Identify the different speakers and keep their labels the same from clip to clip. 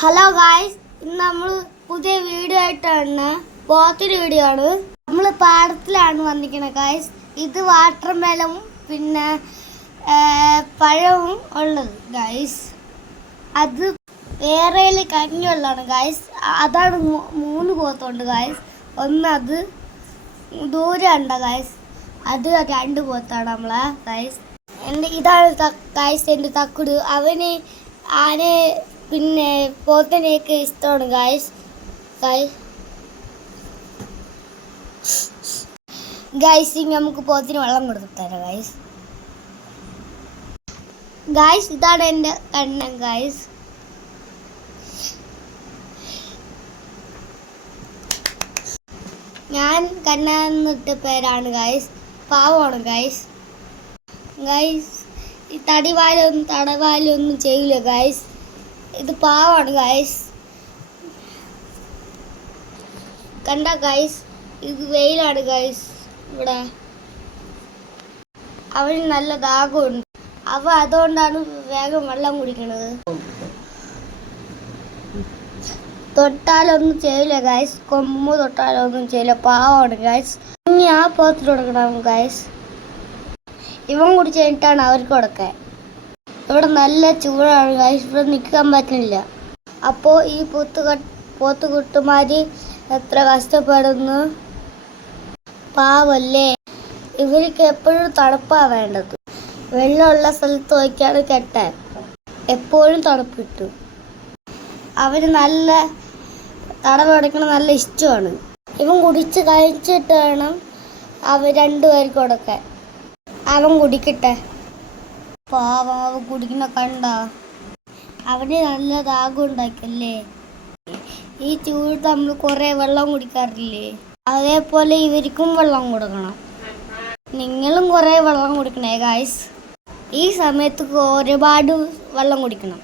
Speaker 1: Hello guys ഇന്ന് നമ്മൾ പുതിയ വീഡിയോ ആയിട്ടാണ്. പോത്തിന് വീഡിയോ ആണ്. നമ്മൾ പാടത്തിലാണ് വന്നിരിക്കുന്നത് ഗായ്സ് ഇത് വാട്ടർ മെലവും പിന്നെ പഴവും ഉള്ളത് ഗായ്സ് അത് വേറെ കഞ്ഞുള്ളതാണ് ഗായ്സ് അതാണ് മൂന്ന് പോത്തുണ്ട് ഗായ്സ് ഒന്ന് അത് ദൂരെ ഉണ്ട് ഗായ്സ് അത് രണ്ട് പോത്താണ് നമ്മളെ ഗായ്സ് എന്റെ ഇതാണ് ഗായ്സ് എന്റെ തക്കുട്. അവന് ആനെ പിന്നെ പോത്തിനെയൊക്കെ ഇഷ്ടമാണ് ഗായ്സ് ഗായ്സ് ഗായ്സ് ഇനി നമുക്ക് പോത്തിന് വെള്ളം കൊടുത്തരാം ഗായ്സ് ഗായ്സ് ഇതാണ് എന്റെ കണ്ണൻ ഗായ്സ് ഞാൻ കണ്ണെന്നിട്ട് പേരാണ് ഗായ്സ് പാവമാണ് ഗായ്സ് ഗായ്സ് ഈ തടിവാലൊന്നും തടവാലൊന്നും ചെയ്യില്ല ഗായ്സ് ഇത് പാവാണ് ഗായ്സ് കണ്ട ഗായ്സ് ഇത് വെയിലാണ് ഗായ്സ് ഇവിടെ. അവന് നല്ല ദാഹമുണ്ട്. അവ അതുകൊണ്ടാണ് വേഗം വെള്ളം കുടിക്കണത്. തൊട്ടാലൊന്നും ചെയ്യില്ല ഗായ്സ് കൊമ്പ് തൊട്ടാലൊന്നും ചെയ്യില്ല പാവമാണ് ഗായ്സ് ഇനി ആ പോത്തിൽ കൊടുക്കണം ഗായ്സ് ഇവൻ കുടിച്ച് കഴിഞ്ഞിട്ടാണ് അവർക്ക് കൊടുക്കാൻ. ഇവിടെ നല്ല ചൂടാണ് ഗൈസ് ഇവിടെ നിൽക്കാൻ പറ്റുന്നില്ല. അപ്പോൾ ഈ പോത്ത് പോത്തുകുട്ടുമാർ എത്ര കഷ്ടപ്പെടുന്നു? പാവല്ലേ? ഇവർക്ക് എപ്പോഴും തണുപ്പാണ് വേണ്ടത്. വെള്ളമുള്ള സ്ഥലത്ത് നോക്കിയാണ് കെട്ടാൻ എപ്പോഴും തണുപ്പ് കിട്ടും അവന് നല്ല തടവടക്കണം നല്ല ഇഷ്ടമാണ്. ഇവൻ കുടിച്ച് കഴിച്ചിട്ട് വേണം അവ രണ്ടുപേർക്ക് കൊടുക്കാൻ. അവൻ കുടിക്കട്ടെ. പാവം അവ കുടിക്കുന്ന കണ്ട. അവന് നല്ല ദാഹം ഉണ്ടാക്കല്ലേ? ഈ ചൂട് നമ്മൾ കുറേ വെള്ളം കുടിക്കാറില്ലേ? അതേപോലെ ഇവർക്കും വെള്ളം കൊടുക്കണം. നിങ്ങളും കുറേ വെള്ളം കുടിക്കണേ ഗായ്സ് ഈ സമയത്ത് ഒരുപാട് വെള്ളം കുടിക്കണം.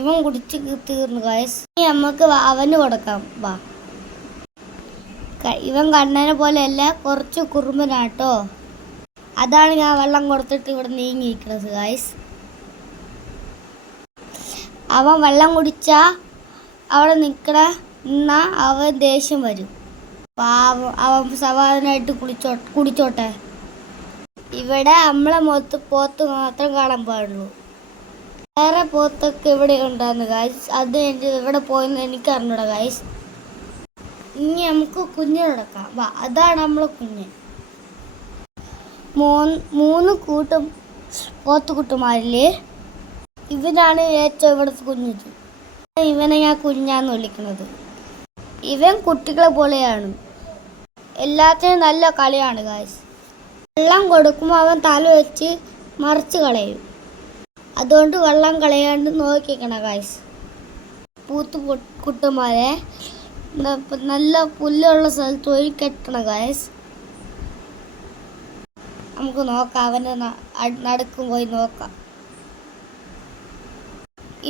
Speaker 1: ഇവൻ കുടിച്ച് തീർന്നു ഗായ്സ് ഇനി നമുക്ക് അവന് കൊടുക്കാം. വാ. ഇവൻ കണ്ണനെ പോലെയല്ല കുറച്ച് കുറുമ്പനാട്ടോ. അതാണ് ഞാൻ വെള്ളം കൊടുത്തിട്ട് ഇവിടെ നീങ്ങിയിരിക്കുന്നത് ഗായ്സ് അവൻ വെള്ളം കുടിച്ചാ അവിടെ നിൽക്കണ നിന്നാ അവൻ ദേഷ്യം വരും. അവൻ സമാധാനമായിട്ട് കുളിച്ചോ കുടിച്ചോട്ടെ. ഇവിടെ നമ്മളെ മുഖത്ത് പോത്ത് മാത്രം കാണാൻ പാടുള്ളൂ. വേറെ പോത്തൊക്കെ ഇവിടെ ഉണ്ടായിരുന്നു ഗായ്സ് അത് എന്റെ ഇവിടെ പോയെന്ന് എനിക്ക് അറിഞ്ഞൂടാ ഗായ്സ് ഇനി നമുക്ക് കുഞ്ഞിനടക്കാം വാ അതാണ് നമ്മളെ കുഞ്ഞ്. മൂന്ന് മൂന്ന് കൂട്ടം പോത്തുകുട്ടുമാരില്ലേ? ഇവനാണ് ഏറ്റവും ഇവിടുത്തെ കുഞ്ഞിത്. ഇവനെ ഞാൻ കുഞ്ഞാന്ന് വിളിക്കുന്നത്. ഇവൻ കുട്ടികളെ പോലെയാണ്. എല്ലാത്തിനും നല്ല കളിയാണ് ഗായ്സ് വെള്ളം കൊടുക്കുമ്പോൾ അവൻ തല വെച്ച് മറിച്ച് കളയും. അതുകൊണ്ട് വെള്ളം കളയാണ്ട് നോക്കിക്കണ ഗായ്സ് പൂത്ത് കുട്ടുമാരെ. നല്ല പുല്ലുള്ള സ്ഥലത്ത് പോയി കെട്ടണം നമുക്ക് നോക്കാം അവന്റെ നടക്കും പോയി നോക്കാം.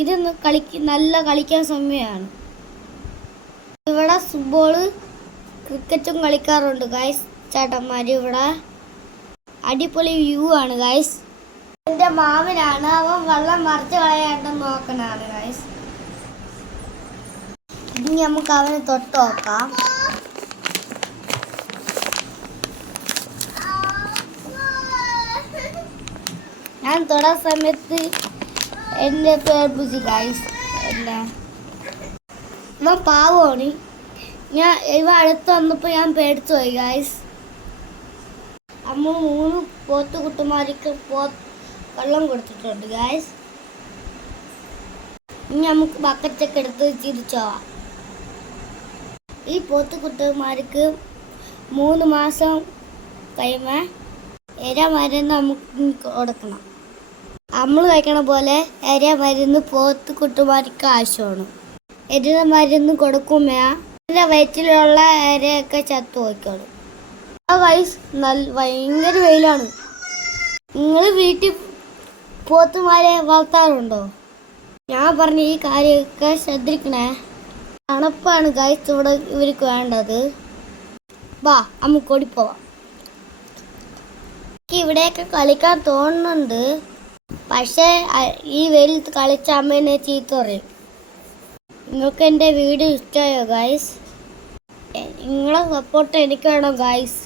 Speaker 1: ഇത് കളിക്ക് നല്ല കളിക്കാൻ സമയമാണ് ഇവിടെ ഫുട്ബോൾ ക്രിക്കറ്റും കളിക്കാറുണ്ട് ഗായ്സ് ചേട്ടന്മാർ ഇവിടെ. അടിപൊളി വ്യൂ ആണ് ഗായ്സ് എന്റെ മാമനാണ് അവൻ വെള്ളം മറിച്ച് കളയാണ്ടെന്ന് നോക്കണാണ് ഗായ്സ് ഇനി നമുക്ക് അവനെ തൊട്ട് നോക്കാം. ഞാൻ തൊടാ സമയത്ത് എന്റെ പേർപ്പിച്ചു ഗായ്സ് എല്ലാ ഇവൻ പാവമാണ്. ഞാൻ ഇവ അടുത്ത് വന്നപ്പോൾ ഞാൻ പേടിച്ചു പോയി ഗായ്സ് അമ്മ മൂന്ന് പോത്ത് കുട്ടുമാരിക്ക് പോ വെള്ളം കൊടുത്തിട്ടുണ്ട് ഗായ്സ് ഇനി നമുക്ക് ബക്കറ്റൊക്കെ എടുത്ത് തിരിച്ചോവാം ഈ പോത്ത് കുട്ടുമാർക്ക് മൂന്ന് മാസം കഴിയുമ്പോൾ ഇര മരുന്ന് നമുക്ക് കൊടുക്കണം. നമ്മൾ കഴിക്കണ പോലെ എര മരുന്ന് പോത്ത് കുട്ടുമാർക്ക് ആവശ്യമാണ്. എര മരുന്ന് കൊടുക്കുമ്പോൾ അതിന്റെ വയറ്റിലുള്ള എരയൊക്കെ ചത്തു പോയിക്കോളും. ആ വയസ് നല്ല ഭയങ്കര വെയിലാണ്. നിങ്ങൾ വീട്ടിൽ പോത്തുമാരെ വളർത്താറുണ്ടോ? ഞാൻ പറഞ്ഞ ഈ കാര്യമൊക്കെ ശ്രദ്ധിക്കണേ. തണുപ്പാണ് ഗൈസ് ഇവിടെ ഇവർക്ക് വേണ്ടത്. വാ നമുക്ക് ഓടിപ്പോവാം ഇവിടെയൊക്കെ കളിക്കാൻ തോന്നുന്നുണ്ട്. പക്ഷേ ഈ വെയിലത്ത് കളിച്ച അമ്മേനെ ചീത്ത പറയും. നിങ്ങൾക്ക് എന്റെ വീഡിയോ ഇഷ്ടമായോ ഗായ്സ് നിങ്ങളെ സപ്പോർട്ട് എനിക്ക് വേണം ഗായ്സ്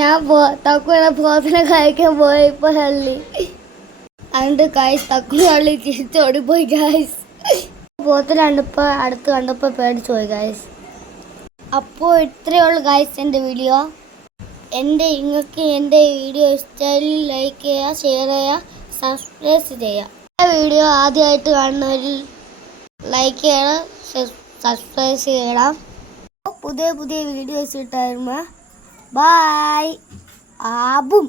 Speaker 1: ഞാൻ പോ തക്കുവിനെ കഴിക്കാൻ ഇപ്പോൾ ഹള്ളി. അതുകൊണ്ട് ഗായ്സ് തക്കുവിനെ ഹള്ളി തിരിച്ചോടിപ്പോയി ഗായ്സ് പോത്തിനെ കണ്ടപ്പോൾ അടുത്ത് കണ്ടപ്പോൾ പേടിച്ചു പോയി ഗായ്സ് അപ്പോൾ ഇത്രയേ ഉള്ളൂ ഗായ്സ് എന്റെ വീഡിയോ എന്റെ നിങ്ങൾക്ക് എന്റെ വീഡിയോ ഇഷ്ടമായി ലൈക്ക് ചെയ്യുക ഷെയർ ചെയ്യുക. സബ്സ്ക്രൈബ് ചെയ്യുക ആ വീഡിയോ ആദ്യമായിട്ട് കാണുന്നവരിൽ ലൈക്ക് ചെയ്യണം സബ്സ്ക്രൈബ് ചെയ്യണം. പുതിയ പുതിയ വീഡിയോസ് ഇട്ടായിരുന്നു ബായ് ആബും.